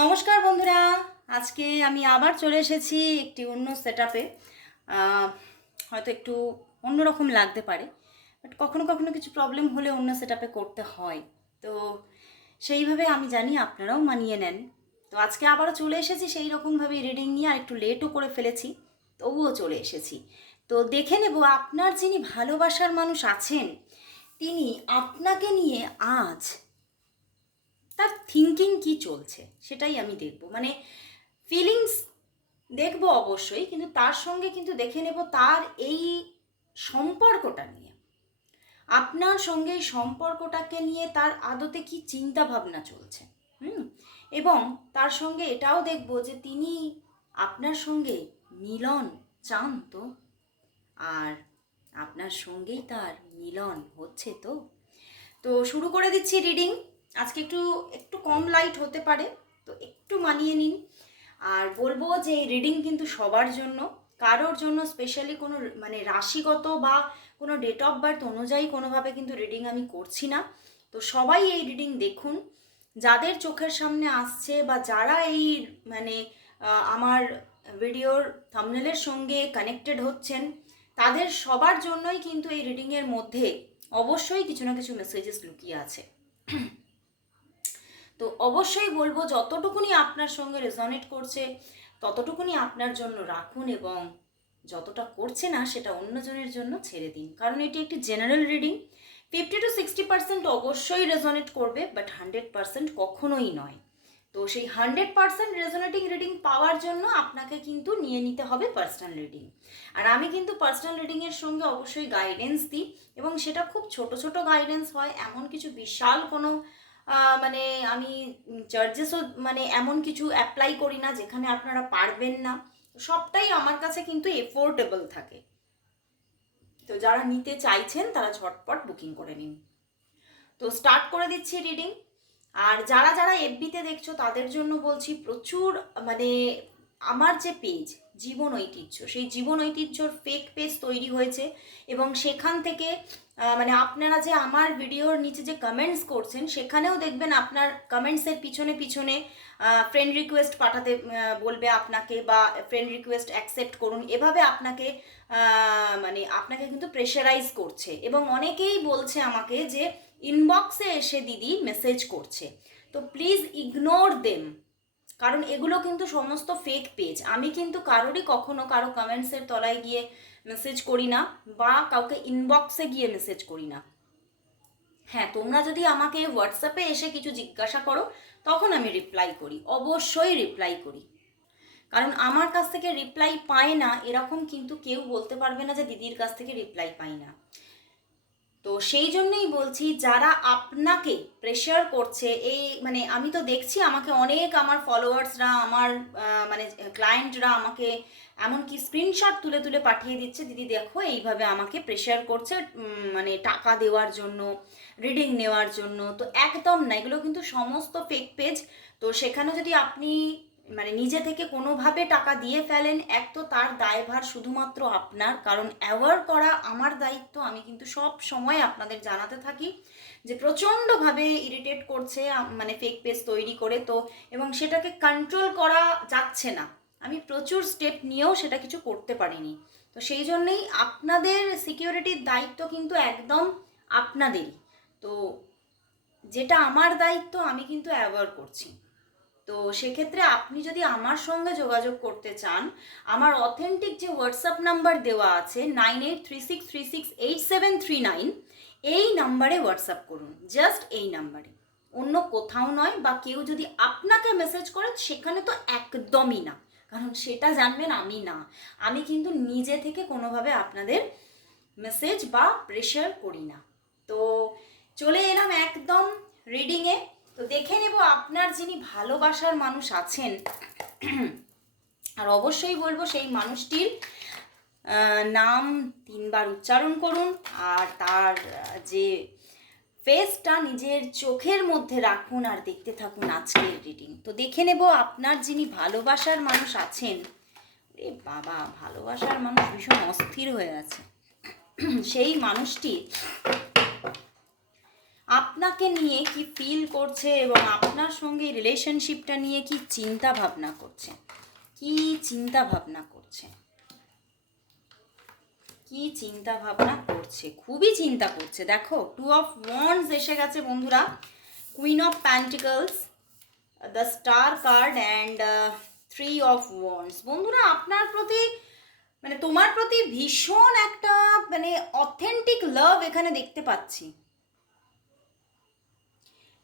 নমস্কার বন্ধুরা। আজকে আমি আবার চলে এসেছি একটি অন্য সেট আপে হয়তো একটু অন্যরকম লাগতে পারে বাট কখনো কখনো কিছু প্রবলেম হলে অন্য সেট আপে করতে হয়। তো সেইভাবে আমি জানি আপনারাও মানিয়ে নেন। তো আজকে আবারও চলে এসেছি, সেই রকমভাবে রিডিং নিয়ে আর একটু লেটও করে ফেলেছি, তবুও চলে এসেছি। তো দেখে নেব আপনার যিনি ভালোবাসার মানুষ আছেন, তিনি আপনাকে নিয়ে আজ তার থিঙ্কিং কি চলছে, সেটাই আমি দেখব। মানে ফিলিংস দেখব অবশ্যই, কিন্তু তার সঙ্গে কিন্তু দেখে নেব তার এই সম্পর্কটা নিয়ে। আপনার সঙ্গে এই সম্পর্কটাকে নিয়ে তার আদতে কি চিন্তা ভাবনা চলছে, হুম? এবং তার সঙ্গে এটাও দেখব যে তিনি আপনার সঙ্গে মিলন চান তো, আর আপনার সঙ্গেই তার মিলন হচ্ছে তো। তো শুরু করে দিচ্ছি রিডিং আজকে একটু একটু কম লাইট হতে পারে, তো একটু মানিয়ে নিন। আর বলব যে এই রিডিং কিন্তু সবার জন্য, কারোর জন্য স্পেশালি কোনো মানে রাশিগত বা কোনো ডেট অফ বার্থ অনুযায়ী কোনোভাবে কিন্তু রিডিং আমি করছি না। তো সবাই এই রিডিং দেখুন। যাদের চোখের সামনে আসছে বা যারা এই মানে আমার ভিডিওর থামনেলের সঙ্গে কানেক্টেড হচ্ছেন, তাদের সবার জন্যই কিন্তু এই রিডিংয়ের মধ্যে অবশ্যই কিছু না কিছু মেসেজেস লুকিয়ে আছে। তো অবশ্যই বলব যতটুকুনি আপনার সঙ্গে রেজনেট করছে, ততটুকুনি আপনার জন্য রাখুন এবং যতটা করছে না সেটা অন্যজনের জন্য ছেড়ে দিন। কারণ এটি একটি general reading fifty two sixty percent অবশ্যই রেজনেট করবে বাট হান্ড্রেড পার্সেন্ট কখনোই নয়। তো সেই hundred percent resonating reading power জন্য আপনাকে কিন্তু নিয়ে নিতে হবে পার্সোনাল রিডিং আর আমি কিন্তু পার্সোনাল রিডিংয়ের সঙ্গে অবশ্যই গাইডেন্স দিই এবং সেটা খুব ছোট ছোট গাইডেন্স হয়, এমন কিছু বিশাল কোনো মানে আমি চার্জেসও মানে এমন কিছু অ্যাপ্লাই করি না যেখানে আপনারা পারবেন না। সবটাই আমার কাছে কিন্তু এফোর্ডেবল থাকে। তো যারা নিতে চাইছেন, তারা ঝটপট বুকিং করে নিন। তো স্টার্ট করে দিচ্ছি রিডিং আর যারা যারা এফবিতে দেখছ, তাদের জন্য বলছি প্রচুর মানে আমার যে পেজ জীবন ঐতিহ্য, সেই জীবন ঐতিহ্যর ফেক পেজ তৈরি হয়েছে এবং সেখান থেকে মানে আপনারা যে আমার ভিডিওর নিচে যে কমেন্টস করছেন, সেখানেও দেখবেন আপনার কমেন্টসের পিছনে পিছনে ফ্রেন্ড রিকোয়েস্ট পাঠাতে বলবে আপনাকে বা ফ্রেন্ড রিকোয়েস্ট অ্যাকসেপ্ট করুন। এভাবে আপনাকে মানে আপনাকে কিন্তু প্রেশারাইজ করছে। এবং অনেকেই বলছে আমাকে যে ইনবক্সে এসে দিদি মেসেজ করছে। তো প্লিজ ইগনোর দেম কারণ এগুলো কিন্তু সমস্ত ফেক পেজ আমি কিন্তু কারোরই কখনো কারও কমেন্টসের তলায় গিয়ে মেসেজ করি না বা কাউকে ইনবক্সে গিয়ে মেসেজ করি না। হ্যাঁ তোমরা যদি আমাকে হোয়াটসঅ্যাপে এসে কিছু জিজ্ঞাসা করো, তখন আমি রিপ্লাই করি, অবশ্যই রিপ্লাই করি। কারণ আমার কাছ থেকে রিপ্লাই পায় না, এরকম কিন্তু কেউ বলতে পারবে না যে দিদির কাছ থেকে রিপ্লাই পাই না। তো সেই জন্যই বলছি, যারা আপনাকে প্রেশার করছে, এই মানে আমি তো দেখছি আমাকে অনেক আমার ফলোয়ার্সরা আমার মানে ক্লায়েন্টরা আমাকে এমনকি স্ক্রিনশট তুলে তুলে পাঠিয়ে দিচ্ছে, দিদি দেখো, এইভাবে আমাকে প্রেশার করছে মানে টাকা দেওয়ার জন্য রিডিং নেওয়ার জন্য। তো একদম না, এগুলো কিন্তু সমস্ত ফেক পেজ তো সেখানে যদি আপনি মানে নিজে থেকে কোনোভাবে টাকা দিয়ে ফেলেন, এক তো তার দায়ভার শুধুমাত্র আপনার। কারণ অ্যাওয়ার করা আমার দায়িত্ব, আমি কিন্তু সব সময় আপনাদের জানাতে থাকি যে প্রচণ্ডভাবে ইরিটেট করছে মানে ফেক পেজ তৈরি করে তো, এবং সেটাকে কন্ট্রোল করা যাচ্ছে না। আমি প্রচুর স্টেপ নিয়েও সেটা কিছু করতে পারিনি। তো সেই জন্যেই আপনাদের সিকিউরিটির দায়িত্ব কিন্তু একদম আপনাদেরই। তো যেটা আমার দায়িত্ব, আমি কিন্তু অ্যাওয়ার করছি। তো সেক্ষেত্রে আপনি যদি আমার সঙ্গে যোগাযোগ করতে চান, আমার অথেন্টিক যে হোয়াটসঅ্যাপ নাম্বার দেওয়া আছে nine eight three six three six eight seven three nine এই নাম্বারে হোয়াটসঅ্যাপ করুন জাস্ট এই নাম্বারে অন্য কোথাও নয়, বা কেউ যদি আপনাকে মেসেজ করে, সেখানে তো একদমই না। কারণ সেটা জানবেন আমি না। আমি কিন্তু নিজে থেকে কোনোভাবে আপনাদের মেসেজ বা প্রেশার করি না। তো চলে এলাম একদম রিডিংয়ে তো দেখে নেব আপনার যিনি ভালোবাসার মানুষ আছেন, আর অবশ্যই বলব সেই মানুষটির নাম তিনবার উচ্চারণ করুন, আর তার যে ফেসটা নিজের চোখের মধ্যে রাখুন আর দেখতে থাকুন আজকের রিডিং তো দেখে নেব আপনার যিনি ভালোবাসার মানুষ আছেন এ বাবা, ভালোবাসার মানুষ ভীষণ অস্থির হয়ে আছে। সেই মানুষটি আপনাকে নিয়ে কি ফিল করছে এবং আপনার সঙ্গে রিলেশনশিপটা নিয়ে কি চিন্তা ভাবনা করছে? কি চিন্তা ভাবনা করছে? কি চিন্তা ভাবনা করছে? খুবই চিন্তা করছে। দেখো টু অফ ওয়ান্স এসে গেছে বন্ধুরা। Queen of pentacles the star card and three of wands বন্ধুরা, আপনার প্রতি মানে তোমার প্রতি ভীষণ একটা মানে অথেন্টিক লাভ এখানে দেখতে পাচ্ছি।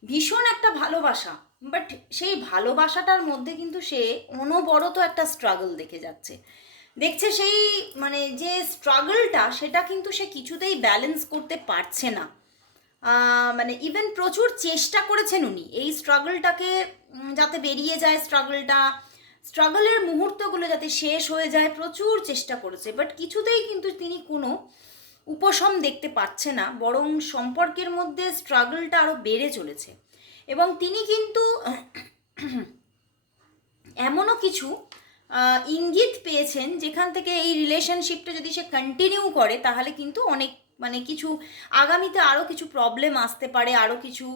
ভীষণ একটা ভালোবাসা বাট সেই ভালোবাসাটার মধ্যে কিন্তু সে অনবরত একটা স্ট্রাগল দেখে যাচ্ছে। দেখছে সেই মানে যে স্ট্রাগলটা সেটা কিন্তু সে কিছুতেই ব্যালেন্স করতে পারছে না। মানে ইভেন প্রচুর চেষ্টা করেছেন উনি, এই স্ট্রাগলটাকে যাতে বেরিয়ে যায় স্ট্রাগলটা স্ট্রাগলের মুহূর্তগুলো যাতে শেষ হয়ে যায়, প্রচুর চেষ্টা করেছে বাট কিছুতেই কিন্তু তিনি কোনো উপশম দেখতে পাচ্ছে না, বরং সম্পর্কের মধ্যে স্ট্রাগলটা আরও বেড়ে চলেছে। এবং তিনি কিন্তু এমনও কিছু ইঙ্গিত পেয়েছেন যেখান থেকে এই রিলেশনশিপটা যদি সে কন্টিনিউ করে, তাহলে কিন্তু অনেক মানে কিছু আগামীতে আরও কিছু প্রবলেম আসতে পারে আরও কিছু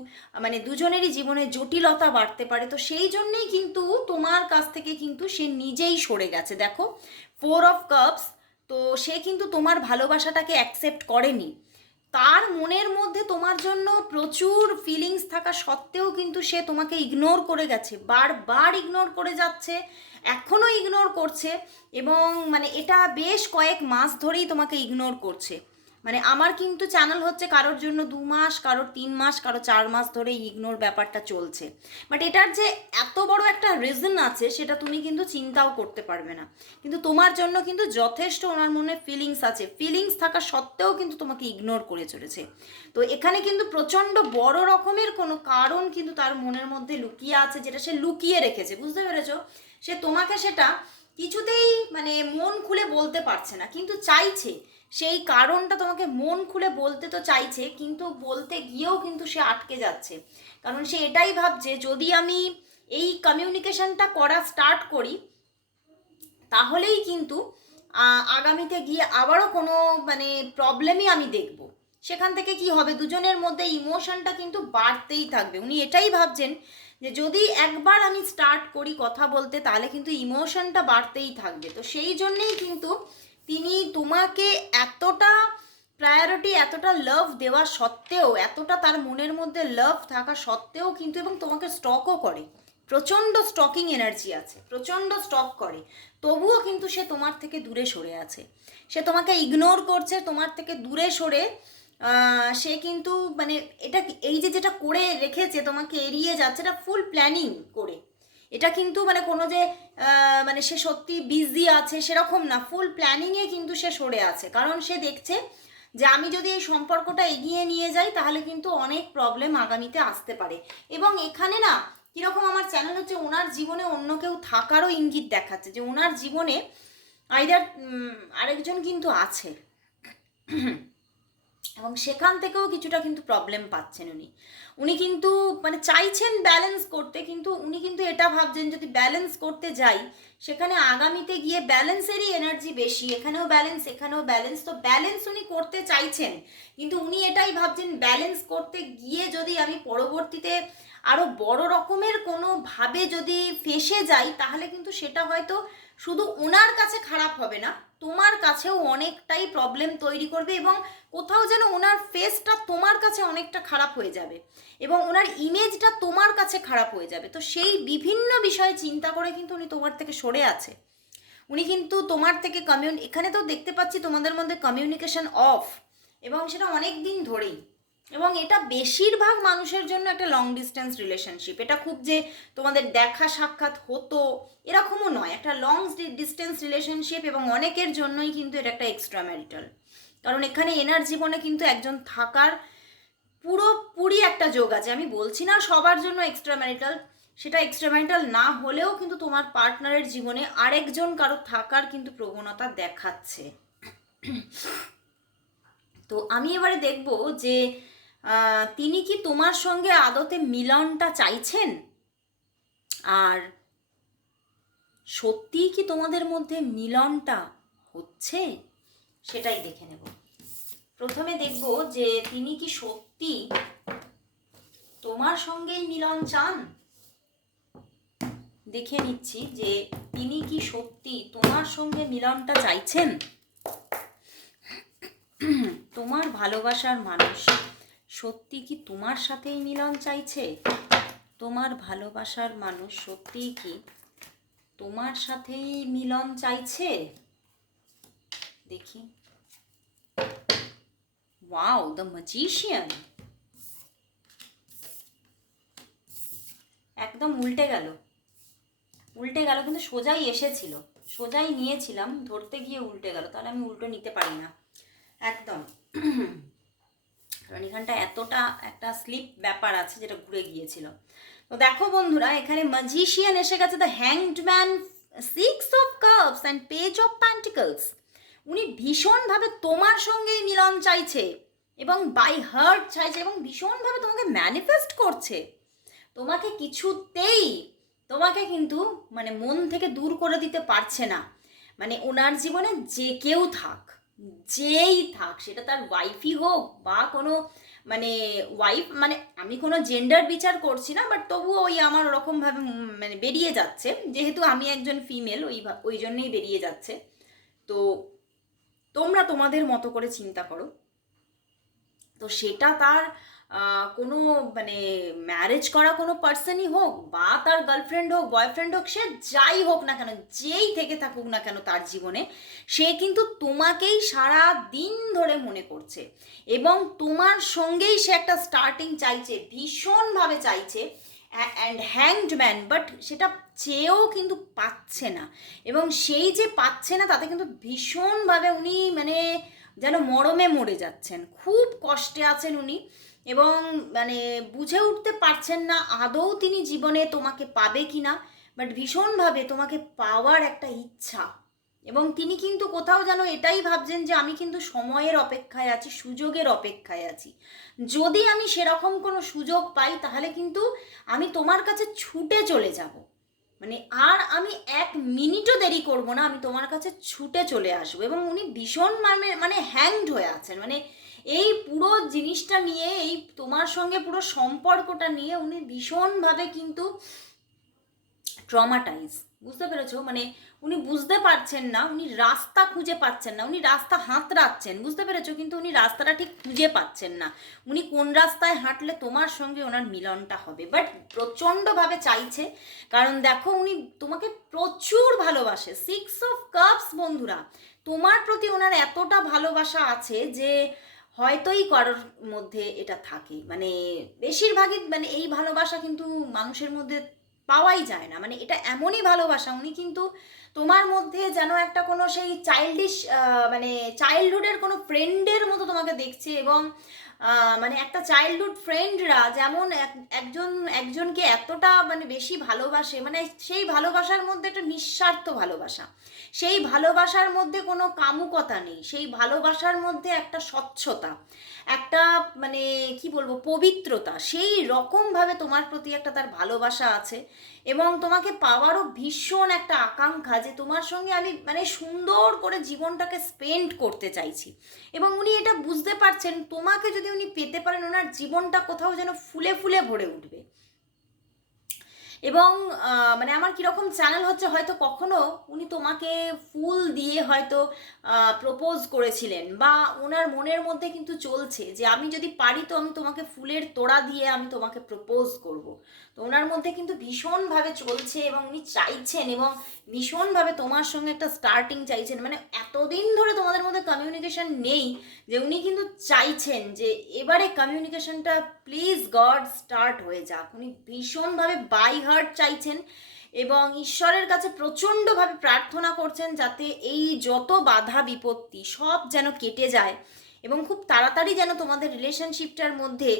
মানে দুজনেরই জীবনে জটিলতা বাড়তে পারে। তো সেই জন্যেই কিন্তু তোমার কাছ থেকে কিন্তু সে নিজেই সরে গেছে। দেখো ফোর অফ কাপস তো সে কিন্তু তোমার ভালোবাসাটাকে অ্যাকসেপ্ট করেনি। তার মনের মধ্যে তোমার জন্য প্রচুর ফিলিংস থাকা সত্ত্বেও কিন্তু সে তোমাকে ইগনোর করে গেছে, বারবার ইগনোর করে যাচ্ছে, এখনও ইগনোর করছে এবং মানে এটা বেশ কয়েক মাস ধরেই তোমাকে ইগনোর করছে। মানে আমার কিন্তু চ্যানেল হচ্ছে কারোর জন্য দু মাস, কারোর তিন মাস, কারও চার মাস ধরে ইগনোর ব্যাপারটা চলছে। বাট এটার যে এত বড় একটা রিজন আছে, সেটা তুমি কিন্তু চিন্তাও করতে পারবে না। কিন্তু তোমার জন্য কিন্তু যথেষ্ট ওনার মনে ফিলিংস আছে। ফিলিংস থাকা সত্ত্বেও কিন্তু তোমাকে ইগনোর করে চলেছে। তো এখানে কিন্তু প্রচণ্ড বড় রকমের কোনো কারণ কিন্তু তার মনের মধ্যে লুকিয়ে আছে, যেটা সে লুকিয়ে রেখেছে। বুঝতে পেরেছ? সে তোমাকে সেটা কিছুতেই মানে মন খুলে বলতে পারছে না। কিন্তু চাইছে সেই কারণটা তোমাকে মন খুলে বলতে তো চাইছে, কিন্তু বলতে গিয়েও কিন্তু সে আটকে যাচ্ছে। কারণ সে এটাই ভাবছে, যদি আমি এই কমিউনিকেশনটা করা স্টার্ট করি, তাহলেই কিন্তু আগামীতে গিয়ে আবারও কোনো মানে প্রবলেমই আমি দেখব। সেখান থেকে কি হবে? দুজনের মধ্যে ইমোশনটা কিন্তু বাড়তেই থাকবে। উনি এটাই ভাবছেন যে, যদি একবার আমি স্টার্ট করি কথা বলতে, তাহলে কিন্তু ইমোশনটা বাড়তেই থাকবে। তো সেই জন্যেই কিন্তু তিনি তোমাকে এতটা প্রায়োরিটি এতটা লাভ দেওয়া সত্ত্বেও, এতটা তার মনের মধ্যে লাভ থাকা সত্ত্বেও কিন্তু এবং তোমাকে স্টকও করে। প্রচণ্ড স্টকিং এনার্জি আছে, প্রচণ্ড স্টক করে। তবুও কিন্তু সে তোমার থেকে দূরে সরে আছে। সে তোমাকে ইগনোর করছে, তোমার থেকে দূরে সরে সে কিন্তু মানে এটা এই যে যেটা করে রেখেছে, তোমাকে এড়িয়ে যাচ্ছে, এটা ফুল প্ল্যানিং করে। এটা কিন্তু মানে কোনো যে মানে সে সত্যি বিজি আছে সেরকম না। ফুল প্ল্যানিংয়ে কিন্তু সে সরে আছে। কারণ সে দেখছে যে আমি যদি এই সম্পর্কটা এগিয়ে নিয়ে যাই, তাহলে কিন্তু অনেক প্রবলেম আগামীতে আসতে পারে। এবং এখানে না, কীরকম আমার চ্যানেল হচ্ছে, ওনার জীবনে অন্য কেউ থাকারও ইঙ্গিত দেখাচ্ছে যে ওনার জীবনে আইদার আরেকজন কিন্তু আছে। এবং সেখান থেকেও কিছুটা কিন্তু প্রবলেম পাচ্ছেন উনি। উনি কিন্তু মানে চাইছেন ব্যালেন্স করতে, কিন্তু উনি কিন্তু এটা ভাবছেন যদি ব্যালেন্স করতে যাই, সেখানে আগামীতে গিয়ে ব্যালেন্সেরই এনার্জি বেশি, এখানেও ব্যালেন্স এখানেও ব্যালেন্স তো ব্যালেন্স উনি করতে চাইছেন, কিন্তু উনি এটাই ভাবছেন ব্যালেন্স করতে গিয়ে যদি আমি পরবর্তীতে আরও বড় রকমের কোনো ভাবে যদি ফেসে যাই তাহলে কিন্তু সেটা হয়তো শুধু ওনার কাছে খারাপ হবে না, তোমার কাছেও অনেকটাই প্রবলেম তৈরি করবে এবং কোথাও যেন ওনার ফেসটা তোমার কাছে অনেকটা খারাপ হয়ে যাবে এবং ওনার ইমেজটা তোমার কাছে খারাপ হয়ে যাবে। তো সেই বিভিন্ন বিষয়ে চিন্তা করে কিন্তু উনি তোমার থেকে সরে আছে। উনি কিন্তু তোমার থেকে কমিউন এখানে তো দেখতে পাচ্ছি তোমাদের মধ্যে কমিউনিকেশন অফ এবং সেটা অনেক দিন ধরেই। এবং এটা বেশিরভাগ মানুষের জন্য একটা লং ডিস্টেন্স রিলেশনশিপ এটা খুব যে তোমাদের দেখা সাক্ষাৎ হতো, এরকমও নয়। একটা লং ডিস্টেন্স রিলেশনশিপ এবং অনেকের জন্যই কিন্তু এটা একটা এক্সট্রা ম্যারিটাল কারণ এখানে এনার জীবনে কিন্তু একজন থাকার পুরোপুরি একটা যোগ আছে। আমি বলছি না সবার জন্য এক্সট্রা ম্যারিটাল সেটা এক্সট্রা ম্যারিটাল না হলেও কিন্তু তোমার পার্টনারের জীবনে আরেকজন কারও থাকার কিন্তু প্রবণতা দেখাচ্ছে। তো আমি এবারে দেখব যে তিনি কি তোমার সঙ্গে আদতে মিলনটা চাইছেন? আর সত্যিই কি তোমাদের মধ্যে মিলনটা হচ্ছে? সেটাই দেখে নেব। প্রথমে দেখব যে তিনি কি সত্যি তোমার সঙ্গেই মিলন চান? দেখে নিচ্ছি যে তিনি কি সত্যি তোমার সঙ্গে মিলনটা চাইছেন? তোমার ভালোবাসার মানুষ। সত্যি কি তোমার সাথেই মিলন চাইছে? তোমার ভালোবাসার মানুষ সত্যিই কি তোমার সাথেই মিলন চাইছে? দেখি। ওয়াও দ্য ম্যাজিশিয়ান একদম উল্টে গেল। উল্টে গেল কিন্তু সোজাই এসেছিল। সোজাই নিয়েছিলাম, ধরতে গিয়ে উল্টে গেল। তাহলে আমি উল্টো নিতে পারি না। একদম। কারণ এখানটা এতটা একটা স্লিপ ব্যাপার আছে যেটা ঘুরে গিয়েছিল। তো দেখো বন্ধুরা, এখানে ম্যাজিশিয়ান এসে গেছে the hanged man six of cups and page of pentacles উনি ভীষণভাবে তোমার সঙ্গেই মিলন চাইছে এবং বাই হার্ট চাইছে এবং ভীষণভাবে তোমাকে ম্যানিফেস্ট করছে। তোমাকে কিছুতেই, তোমাকে কিন্তু মানে মন থেকে দূর করে দিতে পারছে না। মানে ওনার জীবনে যে কেউ থাক। যেই থাক, সেটা তার ওয়াইফই হোক বা কোনো মানে ওয়াইফ মানে আমি কোনো জেন্ডার বিচার করছি না বাট তবুও ওই আমার ওরকমভাবে মানে বেরিয়ে যাচ্ছে। যেহেতু আমি একজন ফিমেল ওই ওই জন্যেই বেরিয়ে যাচ্ছে। তো তোমরা তোমাদের মতো করে চিন্তা করো। তো সেটা তার কোনো মানে ম্যারেজ করা কোনো পার্সনই হোক বা তার গার্লফ্রেন্ড হোক বয়ফ্রেন্ড হোক, সে যাই হোক না কেন, যেই থেকে থাকুক না কেন তার জীবনে, সে কিন্তু তোমাকেই সারা দিন ধরে মনে করছে। এবং তোমার সঙ্গেই সে একটা স্টার্টিং চাইছে, ভীষণভাবে চাইছে অ্যান্ড হ্যাংড ম্যান বাট সেটা চেয়েও কিন্তু পাচ্ছে না। এবং সেই যে পাচ্ছে না, তাতে কিন্তু ভীষণভাবে উনি মানে যেন মরমে মরে যাচ্ছেন। খুব কষ্টে আছেন উনি। এবং মানে বুঝে উঠতে পারছেন না আদৌ তিনি জীবনে তোমাকে পাবে কি না বাট ভীষণভাবে তোমাকে পাওয়ার একটা ইচ্ছা। এবং তিনি কিন্তু কোথাও যেন এটাই ভাবছেন যে আমি কিন্তু সময়ের অপেক্ষায় আছি, সুযোগের অপেক্ষায় আছি। যদি আমি সেরকম কোনো সুযোগ পাই, তাহলে কিন্তু আমি তোমার কাছে ছুটে চলে যাব। মানে আর আমি এক মিনিটও দেরি করব না, আমি তোমার কাছে ছুটে চলে আসব। এবং উনি ভীষণ মানে মানে হ্যাংড হয়ে আছেন। মানে এই পুরো জিনিসটা নিয়ে, এই তোমার সঙ্গে পুরো সম্পর্কটা নিয়ে উনি ভীষণভাবে কিন্তু ট্রমাটাইজ বুঝতে পেরেছ? মানে উনি বুঝতে পারছেন না, উনি রাস্তা খুঁজে পাচ্ছেন না, উনি রাস্তা হাতড়াচ্ছেন, বুঝতে পেরেছ? কিন্তু উনি রাস্তাটা ঠিক খুঁজে পাচ্ছেন না। উনি কোন রাস্তায় হাঁটলে তোমার সঙ্গে ওনার মিলনটা হবে? বাট প্রচণ্ডভাবে চাইছে, কারণ দেখো উনি তোমাকে প্রচুর ভালোবাসে সিক্স অফ কাপস বন্ধুরা। তোমার প্রতি ওনার এতটা ভালোবাসা আছে যে হয়তোই করার মধ্যে এটা থাকে। মানে বেশিরভাগই মানে এই ভালোবাসা কিন্তু মানুষের মধ্যে পাওয়াই যায় না। মানে এটা এমনই ভালোবাসা, উনি কিন্তু তোমার মধ্যে যেন একটা কোনো সেই চাইল্ডিশ মানে চাইল্ডহুডের কোনো ফ্রেন্ডের মতো তোমাকে দেখছে এবং মানে একটা চাইল্ডহুড ফ্রেন্ডরা যেমন এক- একজন, একজনকে এতটা মানে বেশি ভালোবাসে মানে সেই ভালোবাসার মধ্যে একটা নিঃস্বার্থ ভালোবাসা। সেই ভালোবাসার মধ্যে কোনো কামুকতা নেই, সেই ভালোবাসার মধ্যে একটা স্বচ্ছতা। একটা মানে কি বলব, পবিত্রতা, সেই রকমভাবে তোমার প্রতি একটা তার ভালোবাসা আছে এবং তোমাকে পাওয়ারও ভীষণ একটা আকাঙ্ক্ষা যে তোমার সঙ্গে আমি মানে সুন্দর করে জীবনটাকে স্পেন্ড করতে চাইছি। এবং উনি এটা বুঝতে পারছেন, তোমাকে যদি উনি পেতে পারেন, ওনার জীবনটা কোথাও যেন ফুলে ফুলে ভরে উঠবে। এবং মানে আমার কীরকম চ্যানেল হচ্ছে হয়তো কখনো উনি তোমাকে ফুল দিয়ে হয়তো প্রপোজ করেছিলেন বা ওনার মনের মধ্যে কিন্তু চলছে যে আমি যদি পারি তো আমি তোমাকে ফুলের তোড়া দিয়ে আমি তোমাকে প্রপোজ করব। তো ওনার মধ্যে কিন্তু ভীষণভাবে চলছে এবং উনি চাইছেন এবং ভীষণভাবে তোমার সঙ্গে একটা স্টার্টিং চাইছেন। মানে এতদিন ধরে তোমাদের মধ্যে কমিউনিকেশন নেই যে উনি কিন্তু চাইছেন যে এবারে কমিউনিকেশনটা প্লিজ গড স্টার্ট হয়ে যাক। উনি ভীষণভাবে বাই হার্ট চাইছেন এবং ঈশ্বরের কাছে প্রচণ্ডভাবে প্রার্থনা করছেন যাতে এই যত বাধা বিপত্তি সব যেন কেটে যায় এবং খুব তাড়াতাড়ি যেন তোমাদের রিলেশনশিপটার মধ্যে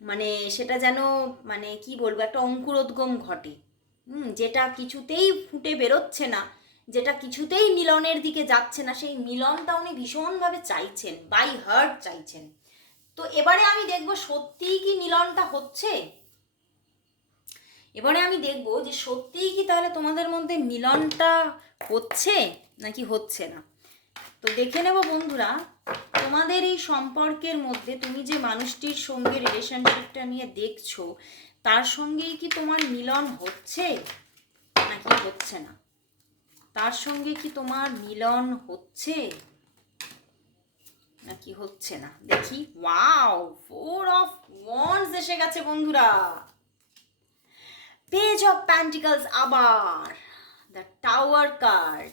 মানে সেটা যেন মানে কি বলব, একটা অঙ্কুরোদ্গম ঘটে। হুম, যেটা কিছুতেই ফুটে বেরোচ্ছে না, যেটা কিছুতেই মিলনের দিকে যাচ্ছে না, সেই মিলনটা উনি ভীষণভাবে চাইছেন বাই হার্ট চাইছেন। তো এবারে আমি দেখব সত্যিই কি মিলনটা হচ্ছে? এবারে আমি দেখব যে সত্যিই কি তাহলে তোমাদের মধ্যে মিলনটা হচ্ছে নাকি হচ্ছে না? তো দেখে নেব বন্ধুরা, তোমাদের এই সম্পর্কের মধ্যে তুমি যে মানুষটির সঙ্গে রিলেশনশিপটা নিয়ে দেখছ, তার সঙ্গেই কি তোমার মিলন হচ্ছে? নাকি হচ্ছে না? তার সঙ্গে কি তোমার মিলন হচ্ছে? নাকি হচ্ছে না? দেখি। ওয়াও ফোর অফ ওয়ান্স এসে গেছে বন্ধুরা। পেজ অফ প্যান্টিকলস আবার। The tower card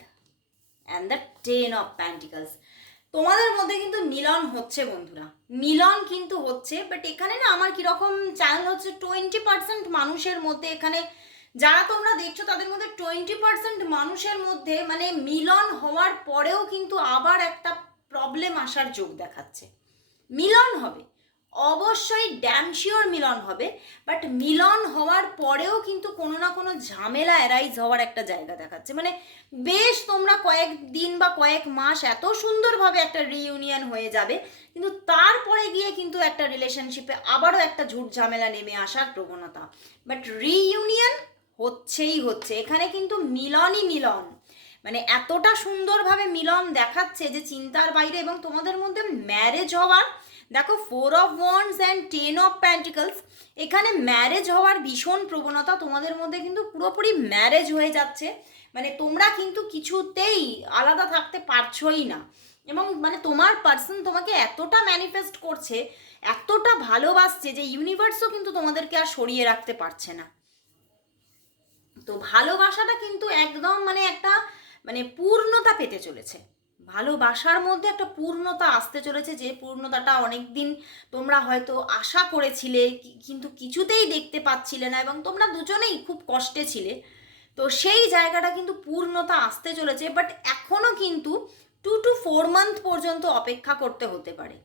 and the ten of pentacles তোমাদের মধ্যে কিন্তু মিলন হচ্ছে বন্ধুরা। মিলন কিন্তু হচ্ছে বাট এখানে না আমার কীরকম চ্যানেল হচ্ছে টোয়েন্টি পার্সেন্ট মানুষের মধ্যে। এখানে যারা তোমরা দেখছ, তাদের মধ্যে টোয়েন্টি পার্সেন্ট মানুষের মধ্যে মানে মিলন হওয়ার পরেও কিন্তু আবার একটা প্রবলেম আসার যোগ দেখাচ্ছে। মিলন হবে। অবশ্যই ড্যাম শিওর মিলন হবে বাট মিলন হওয়ার পরেও কিন্তু কোনো না কোনো ঝামেলা অ্যারাইজ হওয়ার একটা জায়গা দেখাচ্ছে। মানে বেশ তোমরা কয়েক দিন বা কয়েক মাস এত সুন্দরভাবে একটা রিইউনিয়ন হয়ে যাবে, কিন্তু তারপরে গিয়ে কিন্তু একটা রিলেশনশিপে আবারও একটা ঝুট ঝামেলা নেমে আসার প্রবণতা। বাট রিইউনিয়ন হচ্ছেই হচ্ছে। এখানে কিন্তু মিলনই মিলন। মানে এতটা সুন্দরভাবে মিলন দেখাচ্ছে যে চিন্তার বাইরে এবং তোমাদের মধ্যে ম্যারেজ হওয়ার দেখো four of wands and ten of pentacles এখানে ম্যারেজ হওয়ার ভীষণ প্রবণতা তোমাদের মধ্যে কিন্তু পুরোপুরি ম্যারেজ হয়ে যাচ্ছে। মানে তোমরা কিন্তু কিছুতেই আলাদা থাকতে পারছোই না। এবং মানে তোমার পার্সন তোমাকে এতটা ম্যানিফেস্ট করছে, এতটা ভালোবাসছে যে ইউনিভার্সও কিন্তু তোমাদেরকে আর সরিয়ে রাখতে পারছে না। তো ভালোবাসাটা কিন্তু একদম মানে একটা মানে পূর্ণতা পেতে চলেছে। ভালোবাসার মধ্যে একটা পূর্ণতা আসতে চলেছে যে পূর্ণতাটা অনেক দিন তোমরা হয়তো আশা করেছিলে কিন্তু কিছুতেই দেখতে পাচ্ছিলে না এবং তোমরা দুজনেই খুব কষ্টে ছিলে। তো সেই জায়গাটা কিন্তু পূর্ণতা আসতে চলেছে বাট এখনও কিন্তু টু টু ফোর মান্থ পর্যন্ত অপেক্ষা করতে হতে পারে।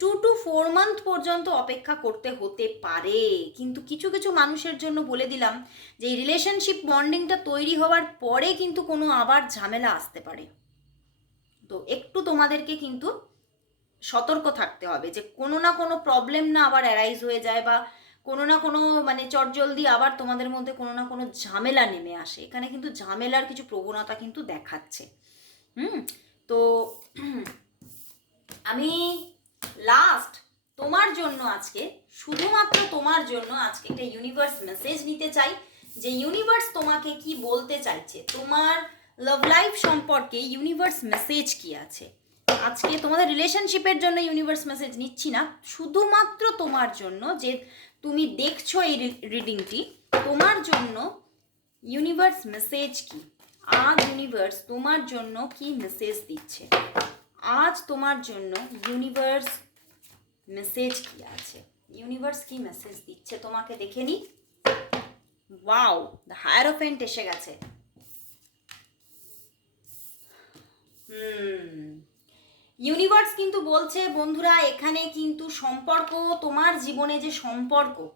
টু টু ফোর মান্থ পর্যন্ত অপেক্ষা করতে হতে পারে। কিন্তু কিছু কিছু মানুষের জন্য বলে দিলাম যে এই রিলেশনশিপ বন্ডিংটা তৈরি হওয়ার পরে কিন্তু কোনো আবার ঝামেলা আসতে পারে। তো একটু তোমাদেরকে কিন্তু সতর্ক থাকতে হবে যে কোনো না কোনো প্রবলেম না আবার অ্যারাইজ হয়ে যায় বা কোনো না কোনো মানে চটজলদি আবার তোমাদের মধ্যে কোনো না কোনো ঝামেলা নেমে আসে। এখানে কিন্তু ঝামেলার কিছু প্রবণতা কিন্তু দেখাচ্ছে। হুম? তো আমি লাস্ট তোমার জন্য আজকে, শুধুমাত্র তোমার জন্য আজকে একটা ইউনিভার্স মেসেজ নিতে চাই যে ইউনিভার্স তোমাকে কি বলতে চাইছে? তোমার লাভ লাইফ সম্পর্কে ইউনিভার্স মেসেজ কি আছে? আজকে তোমাদের রিলেশনশিপের জন্য ইউনিভার্স মেসেজ নিচ্ছি না। শুধুমাত্র তোমার জন্য যে তুমি দেখছ এই রিডিংটি তোমার জন্য ইউনিভার্স মেসেজ কি? আজ ইউনিভার্স তোমার জন্য কি মেসেজ দিচ্ছে? আজ তোমার জন্য ইউনিভার্স মেসেজ কি আছে? ইউনিভার্স কি মেসেজ দিচ্ছে? তোমাকে দেখে নি? ওয়াও দ্য হায়ারোফেন্ট এসে গেছে হুম ইউনিভার্স কিন্তু বলছে বন্ধুরা এখানে কিন্তু সম্পর্ক তোমার জীবনে যে সম্পর্ক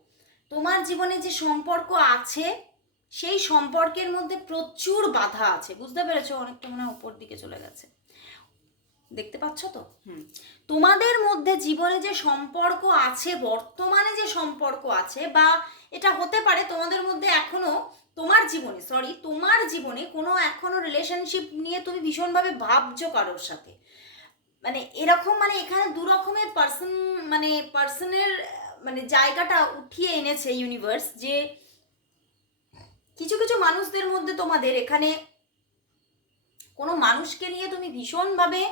তোমার জীবনে যে সম্পর্ক আছে সেই সম্পর্কের মধ্যে প্রচুর বাধা আছে। বুঝতে পেরেছ? অনেকটা মনে হয় উপর দিকে চলে গেছে। দেখতে পাচ্ছ তো? হুম। তোমাদের মধ্যে জীবনে যে সম্পর্ক আছে বর্তমানে যে সম্পর্ক আছে বা এটা হতে পারে তোমাদের মধ্যে এখনও তোমার জীবনে সরি তোমার জীবনে কোনো এখনও রিলেশনশিপ নিয়ে তুমি ভীষণভাবে ভাবছ কারোর সাথে? মানে এরকম মানে এখানে দু রকমের পার্সন মানে পার্সনের মানে জায়গাটা উঠিয়ে এনেছে ইউনিভার্স যে কিছু কিছু মানুষদের মধ্যে তোমাদের এখানে কোনো মানুষকে নিয়ে তুমি ভীষণভাবে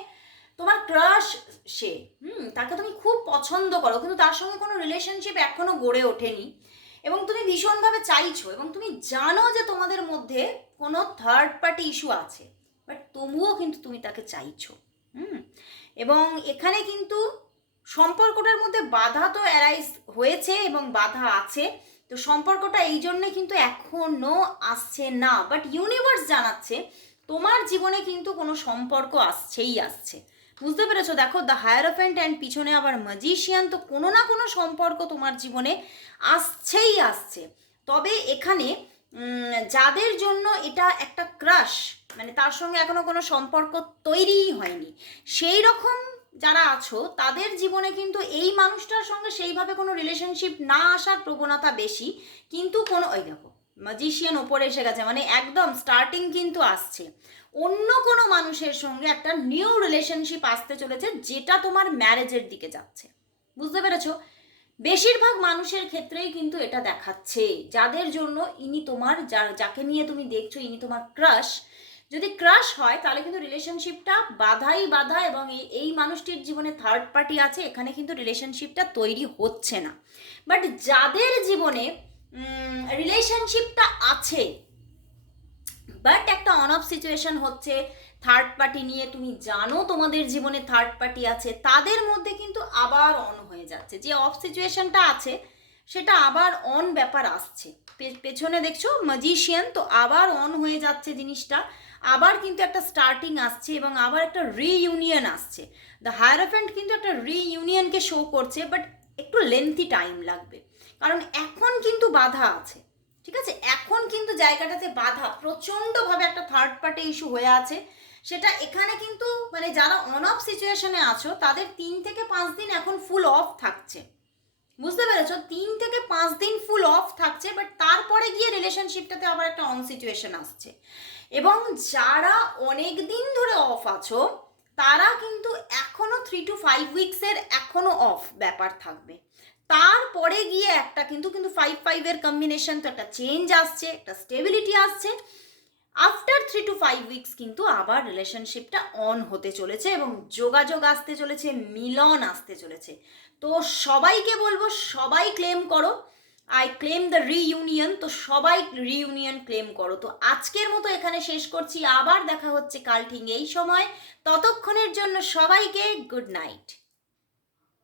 তোমার ক্রাশ সে, হুম, তাকে তুমি খুব পছন্দ করো, কিন্তু তার সঙ্গে কোনো রিলেশনশিপ এখনও গড়ে ওঠেনি। এবং তুমি ভীষণভাবে চাইছো এবং তুমি জানো যে তোমাদের মধ্যে কোনো থার্ড পার্টি ইস্যু আছে বাট তবুও কিন্তু তুমি তাকে চাইছো, হুম? এবং এখানে কিন্তু সম্পর্কটার মধ্যে বাধা তো অ্যারাইজ হয়েছে এবং বাধা আছে, তো সম্পর্কটা এই জন্যে কিন্তু এখনও আসছে না বাট ইউনিভার্স জানাচ্ছে তোমার জীবনে কিন্তু কোনো সম্পর্ক আসছেই আসছে। বুঝতে পেরেছ? দেখো দ্য হায়ারোফেন্ট অ্যান্ড পিছনে আবার ম্যাজিশিয়ান তো কোনো না কোনো সম্পর্ক তোমার জীবনে আসছেই আসছে। তবে এখানে যাদের জন্য এটা একটা ক্রাশ মানে তার সঙ্গে এখনও কোনো সম্পর্ক তৈরিই হয়নি, সেই রকম যারা আছো, তাদের জীবনে কিন্তু এই মানুষটার সঙ্গে সেইভাবে কোনো রিলেশনশিপ না আসার প্রবণতা বেশি, কিন্তু কোনো, ওই দেখো ম্যাজিশিয়ান ওপরে এসে গেছে মানে একদম স্টার্টিং কিন্তু আসছে। অন্য কোনো মানুষের সঙ্গে একটা নিউ রিলেশনশিপ আসতে চলেছে যেটা তোমার ম্যারেজের দিকে যাচ্ছে। বুঝতে পেরেছ? বেশিরভাগ মানুষের ক্ষেত্রেই কিন্তু এটা দেখাচ্ছে। যাদের জন্য ইনি তোমার, যা- যাকে নিয়ে তুমি দেখছ, ইনি তোমার ক্রাশ যদি ক্রাশ হয়, তাহলে কিন্তু রিলেশনশিপটা বাধাই বাধা এবং এই এই মানুষটির জীবনে থার্ড পার্টি আছে, এখানে কিন্তু রিলেশনশিপটা তৈরি হচ্ছে না। বাট যাদের জীবনে রিলেশনশিপটা আছে বাট একটা অন অফ সিচুয়েশন হচ্ছে থার্ড পার্টি নিয়ে তুমি জানো তোমাদের জীবনে থার্ড পার্টি আছে, তাদের মধ্যে কিন্তু আবার অন হয়ে যাচ্ছে। যে অফ সিচুয়েশনটা আছে, সেটা আবার অন ব্যাপার আসছে। পেছনে দেখছ ম্যাজিশিয়ান তো আবার অন হয়ে যাচ্ছে জিনিসটা। আবার কিন্তু একটা স্টার্টিং আসছে এবং আবার একটা রিইউনিয়ন আসছে। দ্য হায়ারফ্যান্ট কিন্তু একটা রিইউনিয়নকে শো করছে বাট একটু লেন্থি টাইম লাগবে। কারণ এখন কিন্তু বাধা আছে। ঠিক আছে? এখন কিন্তু জায়গাটাতে বাধা, প্রচণ্ডভাবে একটা থার্ড পার্টি ইস্যু হয়ে আছে। সেটা এখানে কিন্তু মানে যারা অন অফ সিচুয়েশনে আছো, তাদের তিন থেকে পাঁচ দিন এখন ফুল অফ থাকছে। বুঝতে পেরেছ? তিন থেকে পাঁচ দিন ফুল অফ থাকছে বাট তারপরে গিয়ে রিলেশনশিপটাতে আবার একটা অন সিচুয়েশন আসছে। এবং যারা অনেক দিন ধরে অফ আছো, তারা কিন্তু এখনও থ্রি টু ফাইভ উইকসের এখনও অফ ব্যাপার থাকবে। তারপরে গিয়ে একটা কিন্তু কিন্তু ফাইভ ফাইভের কম্বিনেশন তো একটা চেঞ্জ আসছে, একটা স্টেবিলিটি আসছে। After three to five weeks কিন্তু আবার রিলেশনশিপটা অন হতে চলেছে এবং যোগাযোগ আসতে চলেছে, মিলন আসতে চলেছে। তো সবাইকে বলব, সবাই ক্লেম করো। আই ক্লেম দ্য রিইউনিয়ন তো সবাই রিইউনিয়ন ক্লেম করো। তো আজকের মতো এখানে শেষ করছি। আবার দেখা হচ্ছে কাল ঠিক এই সময়। ততক্ষণের জন্য সবাইকে গুড নাইট